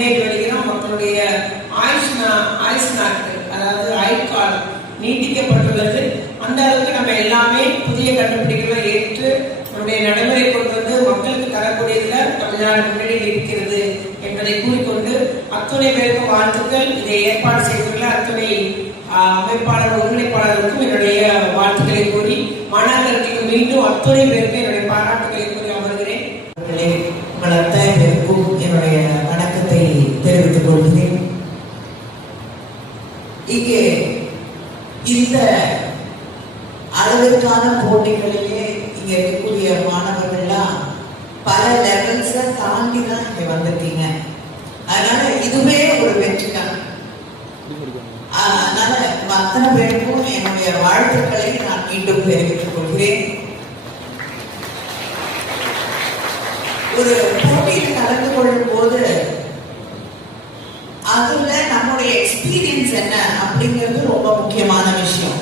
முன்னேறி வருகிறோம் மக்களுடைய ஆயுஷ் ஆயுஷ் நாட்கள் அதாவது ஆயுட்காலம் நீட்டிக்கப்பட்டுள்ளது. அந்த அளவுக்கு நம்ம எல்லாமே புதிய கண்டுபிடிப்புகளை ஏற்று நம்முடைய நடைமுறை கொண்டு வந்து மக்களுக்கு தரக்கூடியதுல தமிழ்நாடு முன்னணியில் இருக்கிறது என்பதை கூறிக்கொண்டு அத்துணை பேருக்கும் வாழ்த்துக்கள். இதை ஏற்பாடு செய்துள்ள அத்துணை அமைப்பாளர் ஒருங்கிணைப்பாளருக்கும் என்னுடைய வாழ்த்துக்களை கூறி மாணவர்களுக்கு மீண்டும் அத்துணை பேருக்கும் என்னுடைய பாராட்டுகளை கூறி அமர்கிறேன். உங்கள் அத்தனை பேருக்கும் என்னுடைய வணக்கத்தை தெரிவித்துக் கொள்கிறேன் இங்கே இந்த அளவிற்கான போட்டிகளிலே இங்க இருக்கக்கூடிய மாணவர்கள்லாம் பல லெவல்ஸ தாண்டி தான் இங்க வந்திருக்கீங்க. அதனால இதுவே ஒரு வெற்றி தான் ஆஹ் அதனால அத்தனை பேருக்கும் என்னுடைய வாழ்த்துக்களை நான் மீண்டும் தெரிவித்துக் கொள்கிறேன். ஒரு போட்டியில் கலந்து கொள்ளும் போது அதுல நம்முடைய எக்ஸ்பீரியன்ஸ் என்ன அப்படிங்கிறது ரொம்ப முக்கியமான விஷயம்.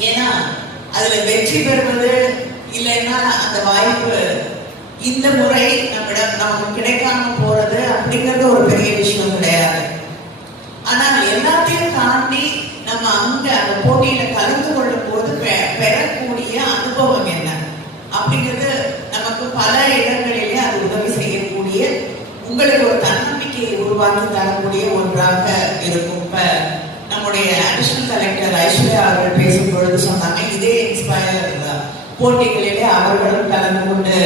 ஏன்னா அதுல வெற்றி பெறுவது இல்லைன்னா அந்த வாய்ப்பு இந்த முறை நம்மிடம் நமக்கு கிடைக்காம போறது அப்படிங்கிறது ஒரு பெரிய விஷயம் கிடையாது. ஆனால் எல்லாத்தையும் தாண்டி நம்ம அங்க அந்த போட்டியில கலந்து கொள்ளும் போது பெ- பெறக்கூடிய அனுபவம் என்ன? அப்படிங்கிறது உங்களுக்கு ஒரு தன்னம்பிக்கையை உருவாக்கி தரக்கூடிய ஒன்றாக இருக்கும். இப்ப நம்முடைய அடிஷனல் கலெக்டர் ஐஸ்வர்யா அவர்கள் பேசும் பொழுது சொன்னாங்க இதே இன்ஸ்பயர் போட்டிகளிலே அவர்களும் கலந்து கொண்டு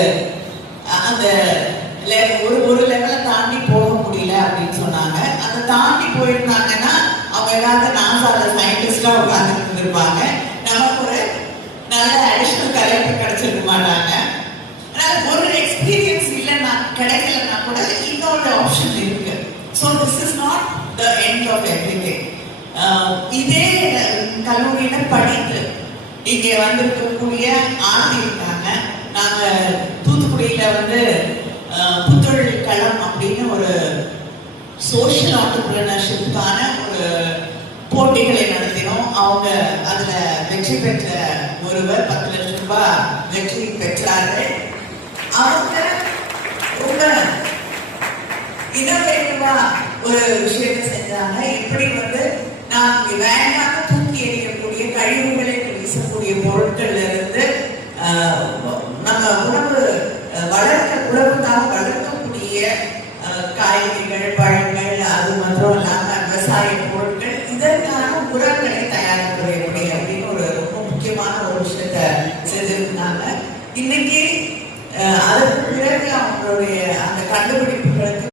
அந்த ஒரு ஒரு லெவலை தாண்டி போக முடியல அப்படின்னு சொன்னாங்க. அதை தாண்டி போயிருந்தாங்கன்னா அவங்க ஏதாவது நாசால சயின்டிஸ்டா உட்கார்ந்து இருந்திருப்பாங்க. ஆஃப் எவ்ரிதிங் um, இதே கல்லூரியில படித்து இங்கே வந்திருக்கக்கூடிய ஆர்த்தி இருக்காங்க. நாங்கள் தூத்துக்குடியில வந்து புத்தொழில் களம் அப்படின்னு ஒரு சோஷியல் ஆண்டர்பிரினர்ஷிப்புக்கான ஒரு போட்டிகளை நடத்தினோம். அவங்க அதுல வெற்றி பெற்ற ஒருவர் பத்து லட்சம் ரூபாய் வெற்றி பெற்றார்கள். அவங்க ரொம்ப இன்னோவேட்டிவா ஒரு விஷயத்தை நீங்க வேகமாக தூக்கி எறியக்கூடிய கழிவுகளை வீசக்கூடிய பொருட்கள்ல இருந்து நம்ம உணவு வளர்க்க உணவுக்காக வளர்க்கக்கூடிய காய்கறிகள் பழங்கள் அது மட்டும் இல்லாம விவசாய பொருட்கள் இதற்கான உரங்களை தயாரிப்பது அப்படின்னு ஒரு ரொம்ப முக்கியமான ஒரு விஷயத்த செஞ்சிருந்தாங்க. இன்னைக்கு அதற்கு பிறகு அவங்களுடைய அந்த கண்டுபிடிப்புகளுக்கு